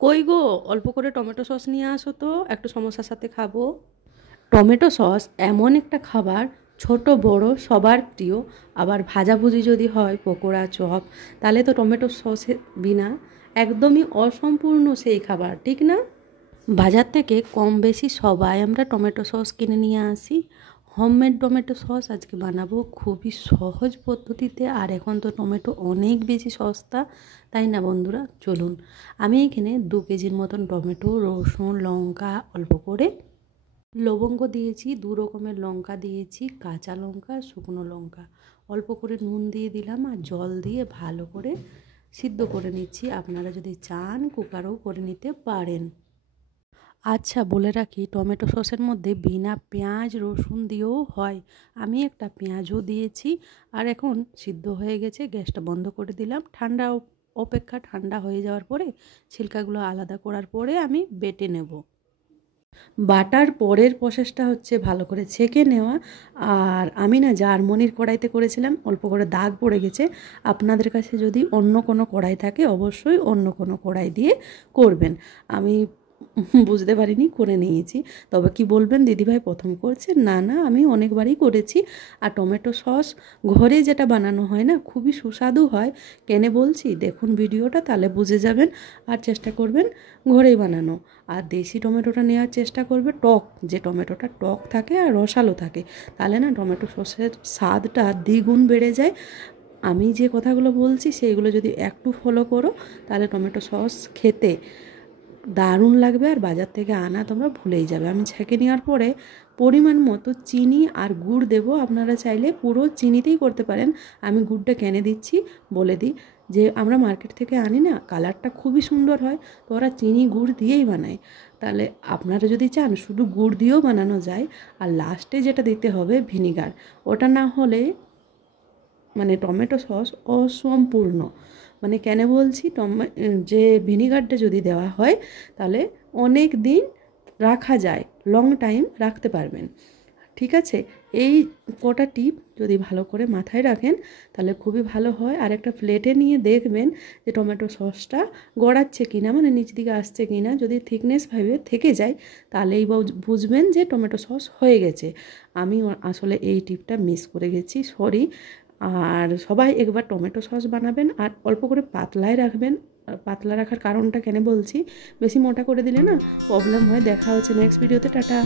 কই গো, অল্প করে টমেটো সস নিয়ে আসো তো, একটু সমোসার সাথে খাবো। টমেটো সস এমন একটা খাবার, ছোট বড় সবার প্রিয়। আবার ভাজাভুজি যদি হয়, পকোড়া চপ, তাহলে তো টমেটো সসের বিনা একদমই অসম্পূর্ণ সেই খাবার, ঠিক না? বাজার থেকে কম বেশি সবাই আমরা টমেটো সস কিনে নিয়ে আসি। হোমমেড টমেটো সস আজকে বানাবো খুবই সহজ পদ্ধতিতে। আর এখন তো টমেটো অনেক বেশি সস্তা, তাই না বন্ধুরা? চলুন, আমি এখানে 2 কেজির মতন টমেটো, রসুন, লঙ্কা, অল্প করে লবঙ্গ দিয়েছি, 2 রকমের লঙ্কা দিয়েছি, কাঁচা লঙ্কা, শুকনো লঙ্কা, অল্প করে নুন দিয়ে দিলাম আর জল দিয়ে ভালো করে সিদ্ধ করে নিচ্ছি। আপনারা যদি চান কুকারেও করে নিতে পারেন। আচ্ছা, বলে রাখি, টমেটো সসের মধ্যে বিনা পেঁয়াজ রসুন দিয়েও হয়। আমি একটা পেঁয়াজও দিয়েছি। আর এখন সিদ্ধ হয়ে গেছে, গ্যাসটা বন্ধ করে দিলাম। অপেক্ষা ঠান্ডা হয়ে যাওয়ার পরে ছিলকাগুলো আলাদা করার পরে আমি বেটে নেব। বাটার পরের প্রসেসটা হচ্ছে ভালো করে ছেঁকে নেওয়া। আর আমি না জার্মানির কড়াইতে করেছিলাম, অল্প করে দাগ পড়ে গেছে। আপনাদের কাছে যদি অন্য কোনো কড়াই থাকে, অবশ্যই অন্য কোনো কড়াই দিয়ে করবেন। আমি বুঝতে পারিনি, করে নিয়েছি। তবে কি বলবেন, দিদিভাই প্রথম করছেন? না না, আমি অনেকবারই করেছি। আর টমেটো সস ঘরে যেটা বানানো হয় না, খুবই সুস্বাদু হয়। কেন বলছি, দেখুন ভিডিওটা, তাহলে বুঝে যাবেন। আর চেষ্টা করবেন ঘরেই বানানো। আর দেশি টমেটোটা নেওয়ার চেষ্টা করবে, টক যে টমেটোটা টক থাকে আর রসালো থাকে, তাহলে না টমেটো সসের স্বাদটা দ্বিগুণ বেড়ে যায়। আমি যে কথাগুলো বলছি সেইগুলো যদি একটু ফলো করো, তাহলে টমেটো সস খেতে দারুণ লাগবে। আর বাজার থেকে আনা তোমরা ভুলেই যাবে। আমি ছেঁকে নেওয়ার পরে পরিমাণ মতো চিনি আর গুড় দেবো। আপনারা চাইলে পুরো চিনিতেই করতে পারেন। আমি গুড়টা কেন দিচ্ছি বলে দিই, যে আমরা মার্কেট থেকে আনি না, কালারটা খুবই সুন্দর হয়, তো ওরা চিনি গুড় দিয়েই বানায়। তাহলে আপনারা যদি চান শুধু গুড় দিয়েও বানানো যায়। আর লাস্টে যেটা দিতে হবে ভিনিগার, ওটা না হলে মানে টমেটো সস অসম্পূর্ণ। মানে কেন বলছি, যে ভিনিগারটা যদি দেওয়া হয়, তাহলে অনেক দিন রাখা যায়, লং টাইম রাখতে পারবেন। ঠিক আছে, এই কটা টিপ যদি ভালো করে মাথায় রাখেন, তাহলে খুবই ভালো হয়। আর একটা প্লেটে নিয়ে দেখবেন যে টমেটো সসটা গড়াচ্ছে কিনা, মানে নিচ দিকে আসছে কিনা। যদি থিকনেস ভাবে থেকে যায়, তাহলেই বুঝবেন যে টমেটো সস হয়ে গেছে। আমি আসলে এই টিপটা মিস করে গেছি, সরি। আর সবাই একবার টমেটো সস বানাবেন আর অল্প করে পাতলায় রাখবেন। পাতলা রাখার কারণটা কেন বলছি, বেশি মোটা করে দিলে না প্রবলেম হয়। দেখা হচ্ছে নেক্সট ভিডিওতে, টাটা।